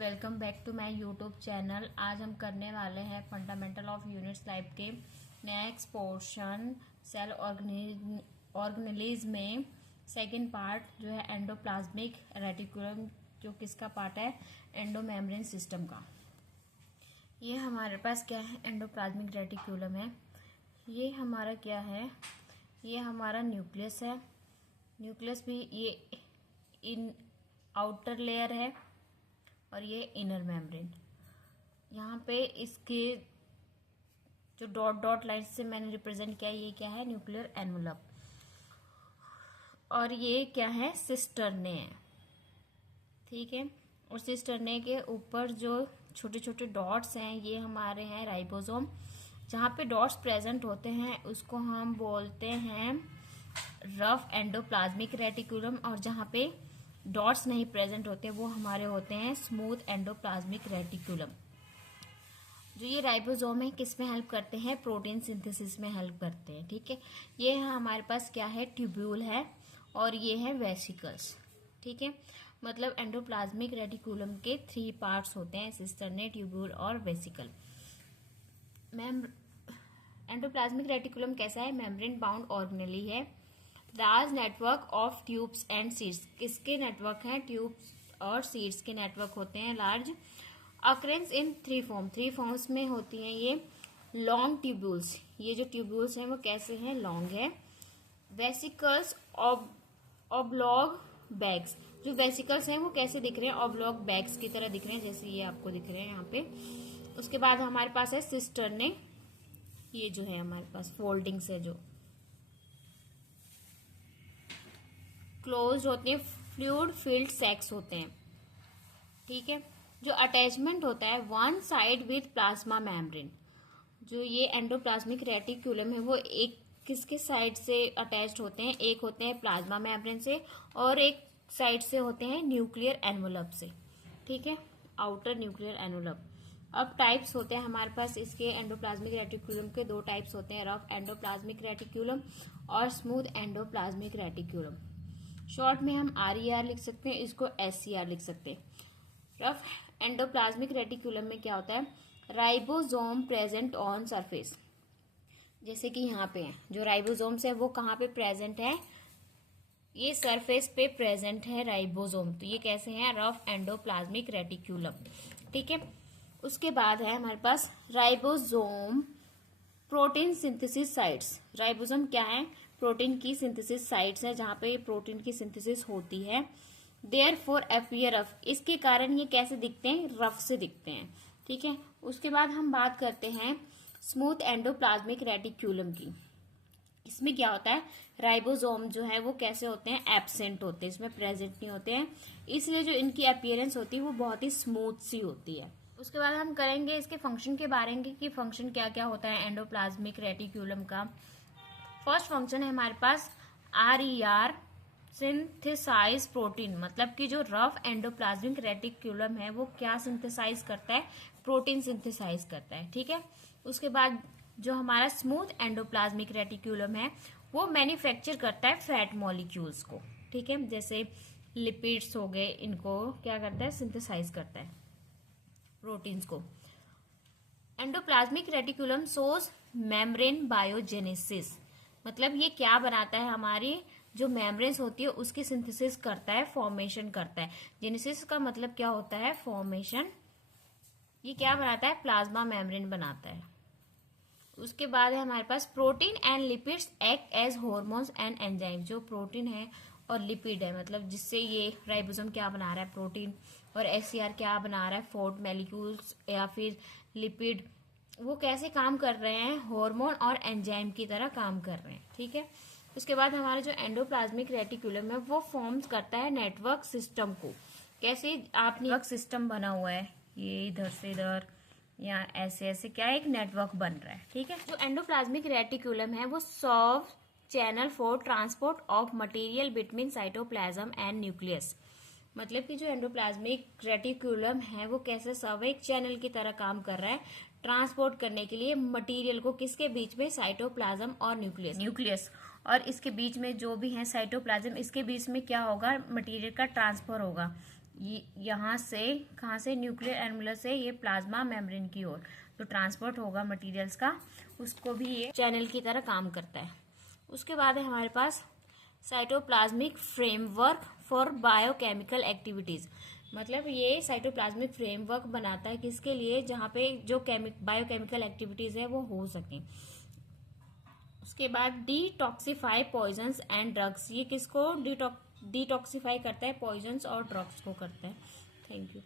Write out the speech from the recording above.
Welcome back to my YouTube channel. आज हम करने वाले हैं फंडामेंटल ऑफ यूनिट्स लाइफ के नेक्स्ट पोर्शन सेल ऑर्गेनेलिज में सेकंड पार्ट जो है एंडोप्लाज्मिक रेटिकुलम, जो किसका पार्ट है, एंडोमेम्ब्रेन सिस्टम का। ये हमारे पास क्या है, एंडोप्लाज्मिक रेटिकुलम है। ये हमारा क्या है, ये हमारा न्यूक्लियस है। न्यूक्लियस भी ये इन आउटर लेयर है और ये इनर मेम्ब्रेन। यहाँ पे इसके जो डॉट डॉट लाइन से मैंने रिप्रेजेंट किया, ये क्या है, न्यूक्लियर एनवलप। और ये क्या है, सिस्टर्ने है, ठीक है। और सिस्टर्ने के ऊपर जो छोटे छोटे डॉट्स हैं, ये हमारे हैं राइबोसोम। जहाँ पे डॉट्स प्रेजेंट होते हैं उसको हम बोलते हैं रफ एंडोप्लाज्मिक रेटिकुलम, और जहाँ पे डॉट्स नहीं प्रेजेंट होते वो हमारे होते हैं स्मूथ एंडोप्लाज्मिक रेटिकुलम। जो ये राइबोसोम है किस में हेल्प करते हैं, प्रोटीन सिंथेसिस में हेल्प करते हैं, ठीक है। ये हमारे पास क्या है, ट्यूब्यूल है, और ये है वेसिकल्स, ठीक है। मतलब एंडोप्लाज्मिक रेटिकुलम के 3 पार्ट्स होते हैं, सिस्टर्ने, ट्यूब्यूल और वेसिकल। एंडोप्लाज्मिक रेटिकुलम कैसा है, मेम्ब्रेन बाउंड ऑर्गेनेली है। Large network of tubes and seeds, किसके नेटवर्क हैं, ट्यूब्स और सीड्स के नेटवर्क होते हैं लार्ज। अकरेंस इन 3 फॉर्म्स में होती हैं ये। लॉन्ग ट्यूब्यूल्स, ये जो ट्यूब्यूल्स हैं वो कैसे हैं, लॉन्ग है। वेसिकल्स ऑब्लॉग बैग्स, जो वेसिकल्स हैं वो कैसे दिख रहे हैं, ऑब्लॉग बैग्स की तरह दिख रहे हैं, जैसे ये आपको दिख रहे हैं यहाँ पे। उसके बाद हमारे पास है सिस्टर्ने, ये जो है हमारे पास फोल्डिंग्स है, जो क्लोज्ड होते हैं, फ्लूइड फिल्ड सैक्स होते हैं, ठीक है। जो अटैचमेंट होता है one side with plasma membrane, जो ये एंडोप्लाज्मिक रेटिकुलम है वो एक किसके साइड से अटैच्ड होते हैं, एक होते हैं प्लाज्मा मेम्ब्रेन से और एक साइड से होते हैं न्यूक्लियर एनवलप से, ठीक है, आउटर न्यूक्लियर एनवलप। अब टाइप्स होते हैं हमारे पास इसके एंडोप्लाज्मिक रेटिकुलम के, 2 टाइप्स होते हैं, रफ एंडोप्लाज्मिक रेटिकुलम और स्मूथ एंडोप्लाज्मिक रेटिकुलम। शॉर्ट में हम RER लिख सकते हैं, इसको SCR लिख सकते हैं। रफ एंडोप्लाज्मिक रेटिकुलम में क्या होता है, राइबोसोम प्रेजेंट ऑन सरफेस, जैसे कि यहाँ पे है, जो राइबोसोम्स है वो कहाँ पे प्रेजेंट है, ये सरफेस पे प्रेजेंट है राइबोसोम, तो ये कैसे हैं, रफ एंडोप्लाज्मिक रेटिकुलम, ठीक है। उसके बाद है हमारे पास ribosome protein synthesis sites. Ribosome क्या है, प्रोटीन की सिंथेसिस साइट्स है, जहाँ पे प्रोटीन की सिंथेसिस होती है। देयरफॉर अपीयर रफ, इसके कारण ये कैसे दिखते हैं, रफ से दिखते हैं, ठीक है। उसके बाद हम बात करते हैं स्मूथ एंडोप्लाज्मिक रेटिकुलम की। इसमें क्या होता है, राइबोसोम जो है वो कैसे होते हैं, एब्सेंट होते हैं, इसमें प्रेजेंट नहीं होते हैं, इसलिए जो इनकी अपीयरेंस होती है वो बहुत ही स्मूथ सी होती है। उसके बाद हम करेंगे इसके फंक्शन के बारे में कि फंक्शन क्या क्या होता है एंडोप्लाज्मिक रेटिकुलम का। फर्स्ट फंक्शन है हमारे पास RER, सिंथेसाइज प्रोटीन, मतलब कि जो रफ एंडोप्लाज्मिक रेटिकुलम है वो क्या सिंथेसाइज करता है, प्रोटीन सिंथेसाइज करता है, ठीक है। उसके बाद जो हमारा स्मूथ एंडोप्लाज्मिक रेटिकुलम है वो मैन्युफैक्चर करता है फैट मॉलिक्यूल्स को, ठीक है, जैसे लिपिड्स हो गए, इनको क्या करता है, सिंथेसाइज करता है प्रोटीन्स को। एंडोप्लाज्मिक रेटिकुलम सोज मेम्ब्रेन बायोजेनेसिस, मतलब ये क्या बनाता है, हमारी जो मेम्ब्रेन्स होती है उसकी सिंथेसिस करता है, फॉर्मेशन करता है। जेनेसिस का मतलब क्या होता है, फॉर्मेशन। ये क्या बनाता है, प्लाज्मा मेम्ब्रेन बनाता है। उसके बाद है हमारे पास protein and lipids act as hormones and enzyme, जो प्रोटीन है और लिपिड है, मतलब जिससे ये राइबोसोम क्या बना रहा है, प्रोटीन, और SCR क्या बना रहा है, फैट मॉलिक्यूल्स या फिर लिपिड, वो कैसे काम कर रहे हैं, हार्मोन और एंजाइम की तरह काम कर रहे हैं, ठीक है। उसके बाद हमारा जो एंडोप्लाज्मिक रेटिकुलम है वो फॉर्म्स करता है नेटवर्क सिस्टम को। कैसे, आप नेटवर्क सिस्टम बना हुआ है, ये इधर से इधर या ऐसे ऐसे क्या एक नेटवर्क बन रहा है, ठीक है। जो एंडोप्लाज्मिक रेटिकुलम है वो serve channel for transport of material between cytoplasm and nucleus, मतलब कि जो एंडोप्लाज्मिक रेटिकुलम है वो कैसे सर्व एक चैनल की तरह काम कर रहा है, ट्रांसपोर्ट करने के लिए मटेरियल को, किसके बीच में, साइटोप्लाज्म और न्यूक्लियस और इसके बीच में जो भी है साइटोप्लाज्म, इसके बीच में क्या होगा, मटेरियल का ट्रांसफर होगा यहाँ से कहाँ से, न्यूक्लियर एनवलप से ये प्लाज्मा मेम्ब्रेन की ओर जो ट्रांसपोर्ट होगा मटेरियल्स का, उसको भी ये चैनल की तरह काम करता है। उसके बाद है हमारे पास cytoplasmic framework for biochemical activities. मतलब ये साइटोप्लाज्मिक फ्रेमवर्क बनाता है किसके लिए, जहाँ पे जो बायोकेमिकल एक्टिविटीज़ है वो हो सकें। उसके बाद डिटॉक्सिफाई पॉइजन्स एंड ड्रग्स, ये किसको डिटॉक्सिफाई करता है, पॉइजन्स और ड्रग्स को करता है। Thank you.